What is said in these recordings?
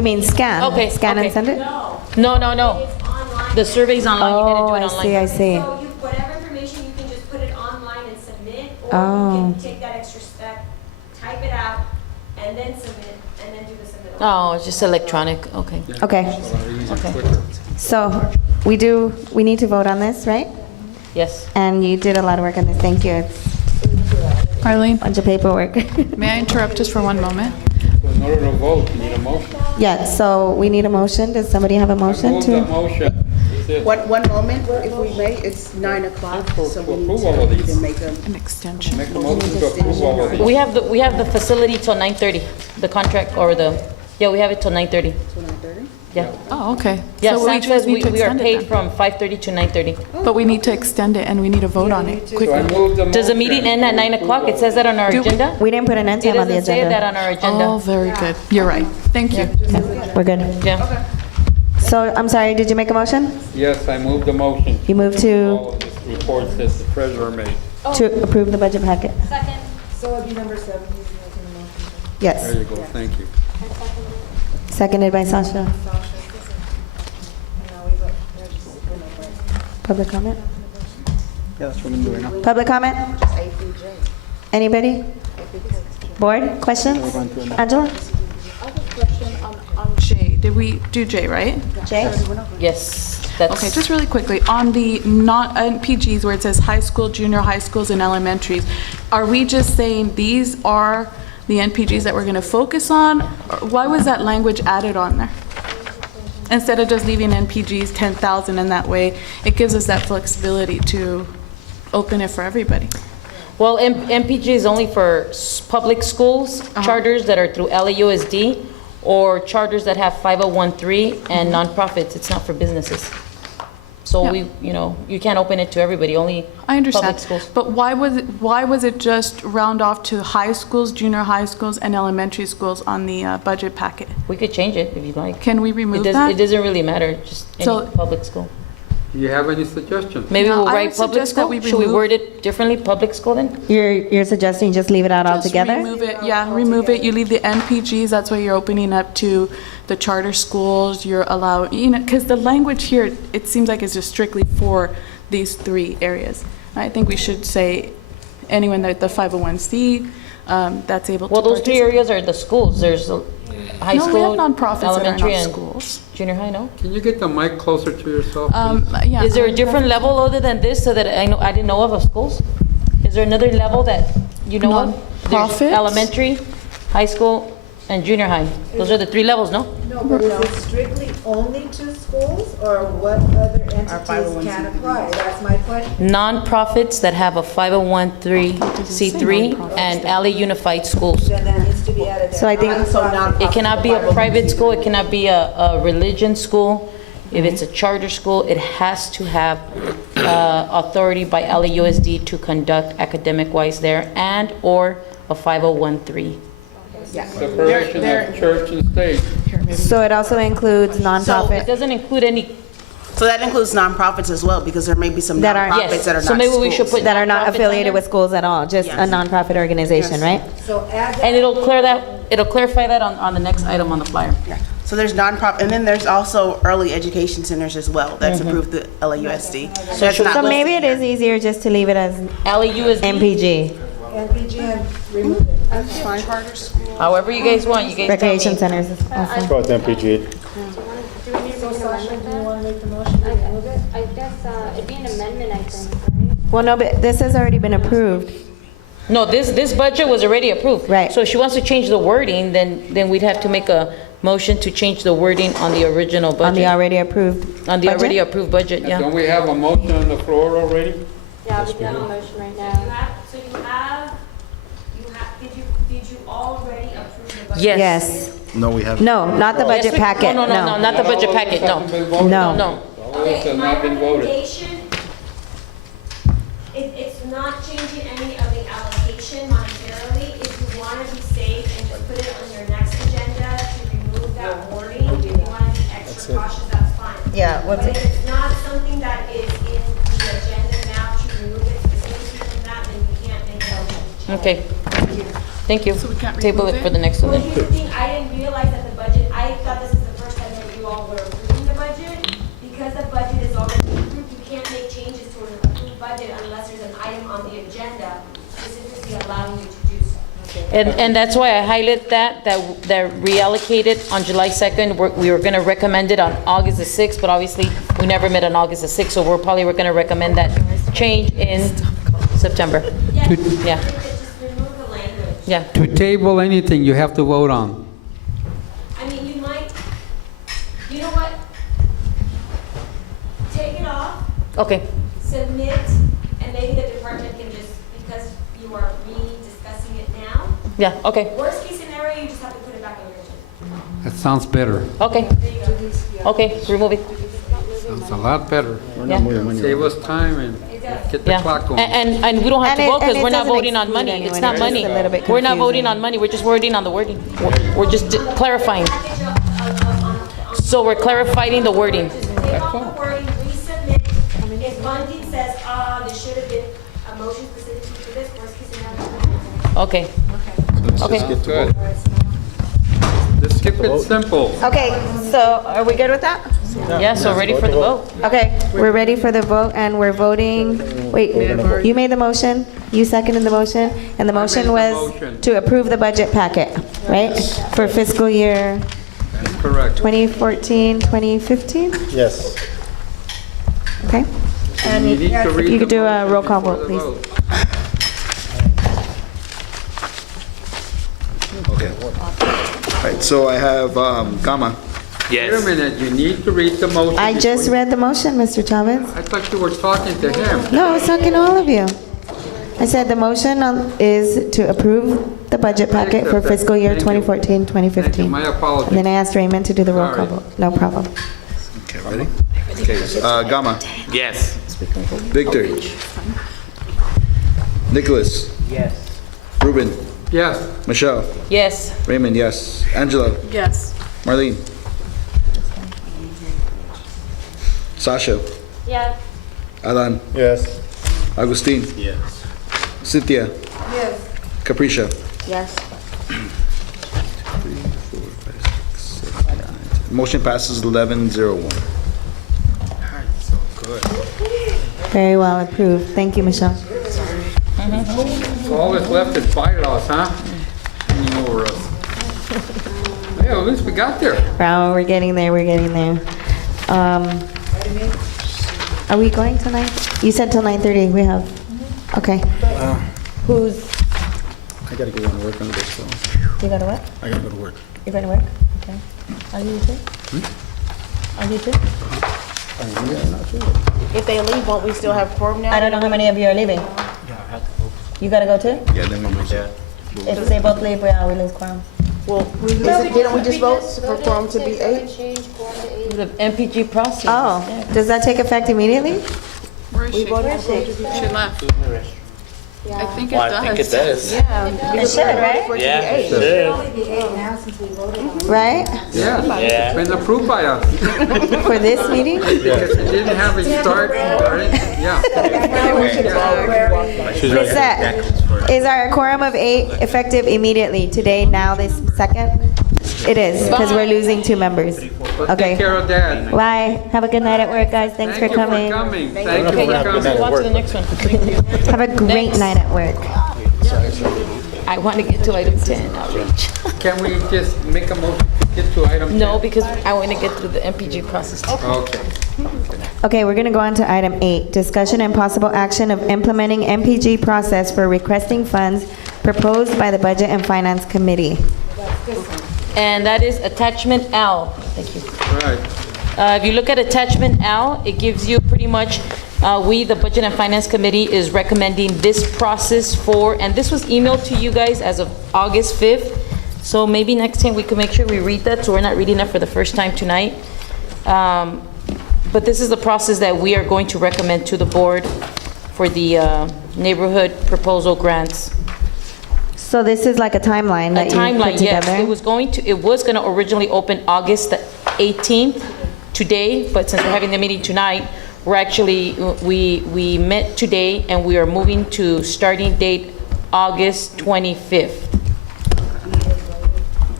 You mean scan? Okay, Scan and okay. send it? No. It's online. The survey's online, you Oh, gotta I do it see, I online. see. So whatever information, you can just put it online and submit, or Oh. you can take that extra step, type it out, and then submit, and then do the submit. Oh, it's just electronic, okay. Okay, so we need to vote on this, right? Yes. And you did a lot of work on this, thank you. It's Arlene, a bunch of paperwork. may I interrupt just for one moment? In order to vote, you need a motion. Yeah, so we need a motion. Does somebody have a motion Move the to? motion. That's it. One moment, if we may, it's 9 o'clock, so we need Approve all of to these. even make a, An extension. Make a motion to approve all of these. We have the facility till 9:30, the contract, or we have it till 9:30. till 9:30? Yeah. Oh, okay. Yeah, So Sam just says need to we are extend it paid then. from 5:30 to 9:30. But we need to extend it and we need to vote on it So I quickly. move the motion. Does the meeting end at 9 o'clock? It says that on our Do we- agenda? We didn't put an end It time on the doesn't say that agenda. on our Oh, agenda. very good. You're right. Thank you. We're good. Yeah. So, I'm sorry, did you make a motion? Yes, I move the motion. You moved to, All of this report that the treasurer made. to approve the budget packet? So it'd be number 7, he's making a motion. There Yes. you go, thank you. Seconded by Sasha. Now we vote. Public comment? Yeah, that's what I'm doing now. Public comment? A through J. Anybody? Board, questions? Angela? I have a question on J. Did we do J, right? Jay? Yes, that's. Okay, just really quickly, on the not NPGs where it says high school, junior high schools, and elementaries, are we just saying these are the NPGs that we're going to focus on? Or why was that language added on there? Instead of just leaving NPGs 10,000, and that way it gives us that flexibility to open it for everybody. Well, MPG is only for public schools, charters that are through LAUSD, or charters that have 501(c)(3) and nonprofits. It's not for businesses. So Yeah. you can't open it to everybody, only I understand. public schools. But why was it just round off to high schools, junior high schools, and elementary schools on the budget packet? We could change it if you'd like. Can we It remove does- that? It doesn't really matter, just So- any public school. Do you have any suggestions? Maybe No, we'll I write would public suggest that school? we Should we remove- word it differently, public school then? You're suggesting just leave it out Just altogether? remove it, yeah, remove it. You leave the NPGs, that's why you're opening up to the charter schools, you're allowing, because the language here, it seems like it's just strictly for these 3 areas. I think we should say anyone that the 501(c), that's able to Well, those 3 participate. areas are the schools. There's a high No, we school, have nonprofits that are elementary, not and schools. junior high, no? Can you get the mic closer to yourself, please? Yeah. Is there a different level other than this so that I didn't know of schools? Is there another level that you know of? There's Nonprofits? Elementary, high school, and junior high. Those are the 3 levels, no? No, but is it strictly only to schools, or what other entities can apply? That's my question. Nonprofits that have a 501(c)(3) and LA Unified Schools. Then that needs to be added there. So I think- Nonprofit. It cannot be a private school, it cannot be a religion school. If it's a charter school, it has to have authority by LAUSD to conduct academic-wise there, and/or a 501(c)(3). Separation of church and state. So it also includes It nonprofit? doesn't include any, So that includes nonprofits as well, because there may be some That are- nonprofits yes, that are not so maybe we should schools. put That are not nonprofits affiliated under. with schools at all, just a Yes. nonprofit organization, Yes. right? So add that. And it'll clarify that on the next item on the flyer. Yeah. So there's nonprofit, and then there's also early education centers as well, that's approved through LAUSD. So that's not So maybe it listed is easier just to leave it as LAUSD, MPG, NPG and remove it. however you guys want, you guys tell recreation me. centers also. Go with MPG. Do we need to make an amendment Do you then? want to make the motion to remove it? I guess it'd be an amendment, I think, right? Well, no, but this has already been approved. No, this budget was already approved. Right. So if she wants to change the wording, then we'd have to make a motion to change the wording on the original budget. On the already approved On the budget? already approved budget, yeah. Don't we have a motion on the floor already? Yeah, we do have a motion right now. Did you already approve the budget? Yes. No, we haven't. No, not the budget Yes, we- packet, No, not the budget packet, no. Hasn't been voted No. on. No. All this has not been voted. It's not changing any of the allocation monetarily. If you want to be safe and just put it on your next agenda to remove that wording, if you want to be extra cautious, that's fine. Yeah, But if it's not something that is in the agenda now to remove it specifically from that, then you can't make that change. Okay. Thank you. So we can't Table remove it it? for the next one Well, then. here's the thing, I didn't realize that the budget, I thought this is And that's why I highlight that reallocated on July 2nd. We were going to recommend it on August the 6th, but obviously, we never met on August the 6th, so we're going to recommend that change in September. Yes, Yeah. just remove the language. Yeah. To table anything, you have to vote on. I mean, you know what? Take it off, Okay. submit, and maybe the department can just, because you are re-discussing it now. Yeah, okay. Worst case scenario, you just have to put it back on your agenda. That sounds better. Okay. There you go. Okay, remove it. Sounds a lot better. Yeah. Save us time and get the Yeah. clock going. And we don't have to And vote it because we're not doesn't voting on exclude money. anyone, It's not it's just money. a little bit We're not confusing. voting on money. We're just voting on the wording. We're just clarifying. Package on So we're clarifying the wording. take off the wording, resubmit. If funding says, there should have been a motion specifically for this, worst case scenario. Okay. Okay. Good. Just keep it simple. Okay, so are we good with that? Yeah, so ready for the vote. Okay, we're ready for the vote, and we're voting, wait, you made the motion, you seconded the motion, and the motion the was motion. to approve the budget packet, right? For fiscal year That's correct. 2014, 2015? Yes. Okay, You need to read you could the do a motion roll call before vote, the please. vote. Okay. All right, so I have Gama. Wait a minute, you need to read the motion. I just before read the motion, Mr. Chavez. I thought you were talking to him. No, I was talking to all of you. I said the motion is to approve the budget packet for fiscal year Thank you. 2014, 2015. My And then apologies. I asked Raymond to do the roll call Sorry. vote. No problem. Okay, ready? Okay, Gama. Yes. Victor. Nicholas. Yes. Ruben. Yes, Michelle. Yes. Raymond, yes. Angela. Yes. Marlene. Sasha. Yes. Alan. Yes. Agustin. Yes. Cynthia. Yes. Capricia. Yes. Motion passes 11-01. Very well approved. Thank you, Michelle. all that's left is bylaws, huh? Hanging over us. Yeah, at least we got there. Wow, we're getting there, we're getting there. Are we going tonight? You said till 9:30, we have, okay. Who's, I gotta go to work on this, so you gotta what? I gotta go to work. You gotta work? Okay. Are you too? Are you too? If they leave, won't we still have quorum now? I don't know how many of you are leaving. You gotta go too? Yeah, then we'll move it. If they both leave, we lose quorum. Well, didn't we just vote for quorum to be 8? Change quorum to 8. The MPG process. Oh, does that take effect immediately? Where is she? voted for it to be She left. I think it Well, does. I think it does. It should, right? Yeah, it should. It'll be 8 now since we voted on it. Right? Yeah, Yeah. it's been approved by us. For this meeting? Because it didn't have a start, right? Yeah. Lisette, is our quorum of 8 effective immediately, today, now, this second? It is, because we're losing 2 members. Let's Okay. take care of that. Bye. Have a good night at work, guys. Thanks for coming. Thank you Okay, for yeah, coming. let's go on to the next one. Have a great night at work. I want to get to item 10 outreach. Can we just make a motion to get to item 10? No, because I want to get through the MPG process. Okay. Okay, we're gonna go on to item 8, discussion and possible action of implementing MPG process for requesting funds proposed by the Budget and Finance Committee. And that is attachment L. Thank you. Right. If you look at attachment L, it gives you pretty much, we, the Budget and Finance Committee, is recommending this process for, and this was emailed to you guys as of August 5th. So maybe next time we could make sure we read that, so we're not reading that for the first time tonight. But this is the process that we are going to recommend to the board for the neighborhood proposal grants. So this is like a timeline A that you put timeline, yes. together? It was going to originally open August the 18th, today, but since we're having the meeting tonight, we're actually, we met today and we are moving to starting date August 25th.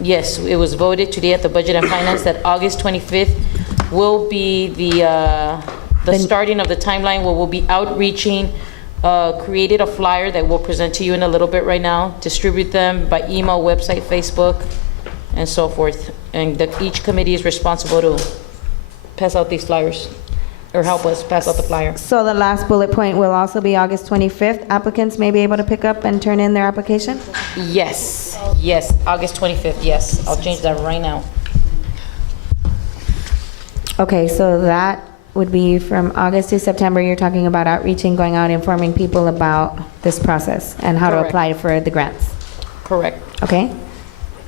Yes, it was voted today at the Budget and Finance that August 25th will be the starting of the timeline where we'll be outreaching created a flyer that we'll present to you in a little bit right now, distribute them by email, website, Facebook, and so forth. And each committee is responsible to pass out these flyers, or help us pass out the flyer. So the last bullet point will also be August 25th. Applicants may be able to pick up and turn in their application? Yes, yes, August 25th, yes. I'll change that right now. Okay, so that would be from August to September. You're talking about outreaching, going out, informing people about this process and how to Correct. apply for the grants. Correct. Okay?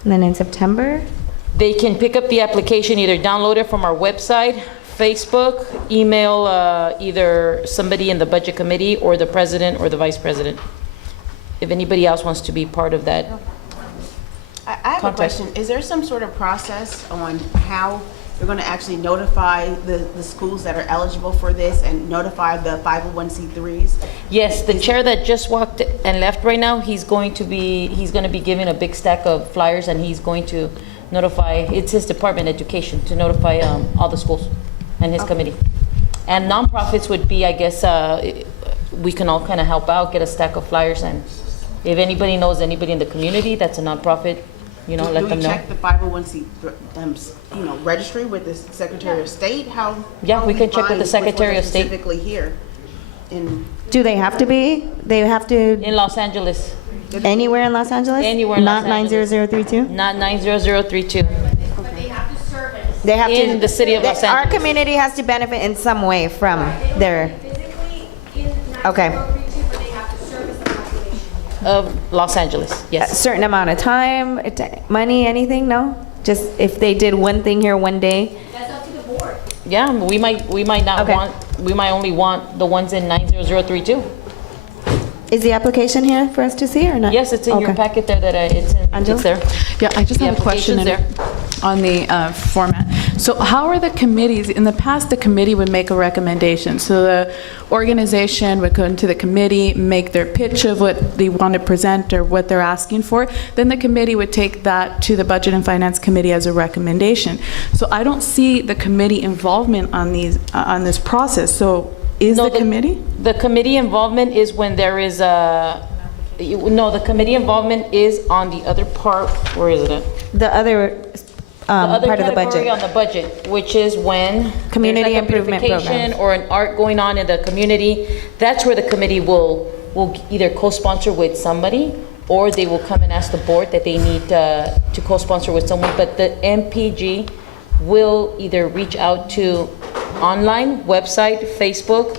And then in September? They can pick up the application, either download it from our website, Facebook, email either somebody in the budget committee or the president or the vice president. If anybody else wants to be part of that. I have a Contact. question. Is there some sort of process on how you're going to actually notify the schools that are eligible for this and notify the 501c3s? Yes, the chair that just walked and left right now, he's going to be giving a big stack of flyers, and he's going to notify, it's his department, education, to notify all the schools and his committee. And nonprofits would be, I guess, we can all kind of help out, get a stack of flyers, and if anybody knows anybody in the community that's a nonprofit, you know, let them Do know. we check the 501c, registry with the Secretary of State? Yeah, how we do can check with find the which Secretary ones of are State. Specifically here in. Do they have to be? They have to In Los Angeles, anywhere in Los Angeles? Anywhere in Los Not Angeles. 90032? not 90032. But they have to service. They have to. In the city of Los Our Angeles. community has to benefit in some way from their, Physically in Okay. 9032, but they have to service the population. Of Los Angeles, a yes. certain amount of time, money, anything? No? Just if they did one thing here one day? That's up to the board. Yeah, we might not Okay. want, we might only want the ones in 90032. Is the application here for us to see or not? Yes, it's in your Okay. packet there that Angela? it's there. Yeah, I just The have a question application's on the format. So how are the committees, in the past, the committee would make a recommendation. So the organization would go into the committee, make their pitch of what they want to present or what they're asking for. Then the committee would take that to the Budget and Finance Committee as a recommendation. So I don't see the committee involvement on these, on this process. So is No, the committee? The committee involvement is when there is no, the committee involvement is on the other part, where is it at? The other The other part of the category budget. on the budget, which is when Community there's like a improvement beautification programs. or an art going on in the community, that's where the committee will either co-sponsor with somebody, or they will come and ask the board that they need to co-sponsor with someone. But the MPG will either reach out to online, website, Facebook,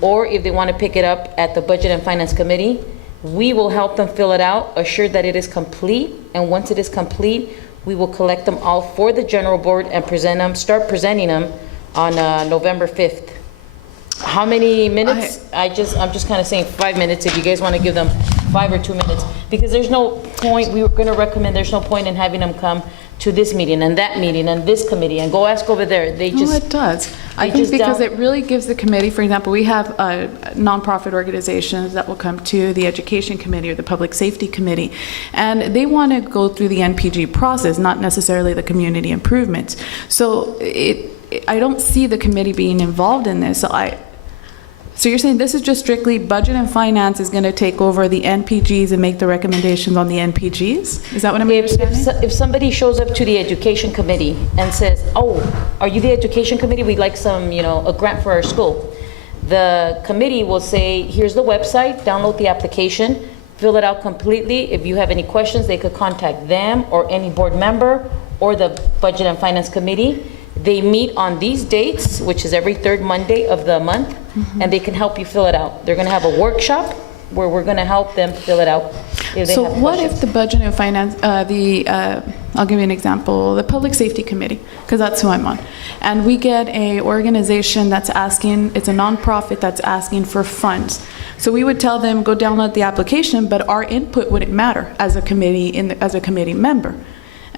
or if they want to pick it up at the Budget and Finance Committee, we will help them fill it out, assure that it is complete, and once it is complete, we will collect them all for the general board and start presenting them on November 5th. How many minutes? I'm just kind of saying 5 minutes, if you guys want to give them 5 or 2 minutes, because there's no point, we were going to recommend, there's no point in having them come to this meeting and that meeting and this committee and go ask over there. They No, just. it does. I they think just because don't- it really gives the committee, for example, we have nonprofit organizations that will come to the Education Committee or the Public Safety Committee, and they want to go through the NPG process, not necessarily the community improvements. So I don't see the committee being involved in this. So you're saying this is just strictly Budget and Finance is going to take over the NPGs and make the recommendations on the NPGs? Is that what I'm understanding? If somebody shows up to the Education Committee and says, oh, are you the Education Committee? We'd like some, a grant for our school. The committee will say, here's the website, download the application, fill it out completely. If you have any questions, they could contact them or any board member or the Budget and Finance Committee. They meet on these dates, which is every third Monday of the month, and they can help you fill it out. They're going to have a workshop where we're going to help them fill it out if they So have what questions. if the Budget and Finance, I'll give you an example, the Public Safety Committee, because that's who I'm on, and we get a organization that's asking, it's a nonprofit that's asking for funds. So we would tell them, go download the application, but our input wouldn't matter as a committee, as a committee member.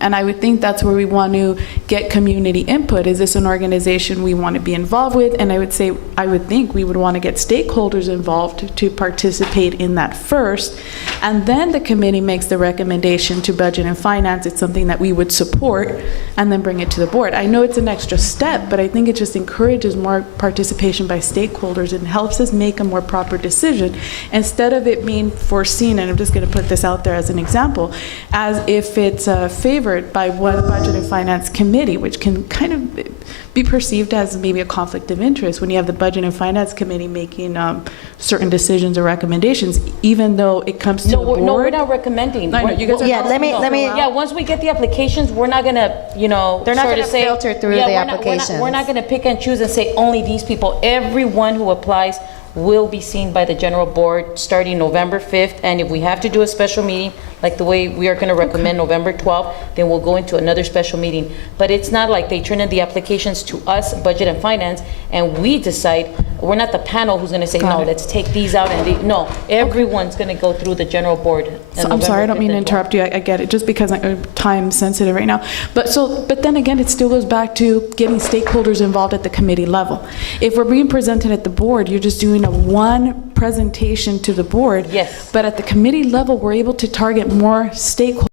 And I would think that's where we want to get community input. Is this an organization we want to be involved with? And I would think we would want to get stakeholders involved to participate in that first. And then the committee makes the recommendation to Budget and Finance. It's something that we would support and then bring it to the board. I know it's an extra step, but I think it just encourages more participation by stakeholders and helps us make a more proper decision instead of it being foreseen, and I'm just going to put this out there as an example, as if it's favored by one Budget and Finance committee, which can kind of be perceived as maybe a conflict of interest when you have the Budget and Finance committee making certain decisions or recommendations, even though it comes to the board. No, we're not recommending. I know, you guys are. Yeah, let me, Yeah, once we get the applications, we're not gonna, They're not sort gonna of say. filter through Yeah, the we're not- applications. We're not gonna pick and choose and say only these people. Everyone who applies will be seen by the general board starting November 5th. And if we have to do a special meeting, like the way we are gonna recommend November 12th, then we'll go into another special meeting. But it's not like they turn in the applications to us, Budget and Finance, and we decide. We're not the panel who's gonna say, no, let's take these out and no, everyone's gonna go through the general board. So I'm sorry, I don't mean to interrupt you, I get it, just because I'm time sensitive right now. But then again, it still goes back to getting stakeholders involved at the committee level. If we're being presented at the board, you're just doing a one presentation to the board. Yes. But at the committee level, we're able to target more stakeholders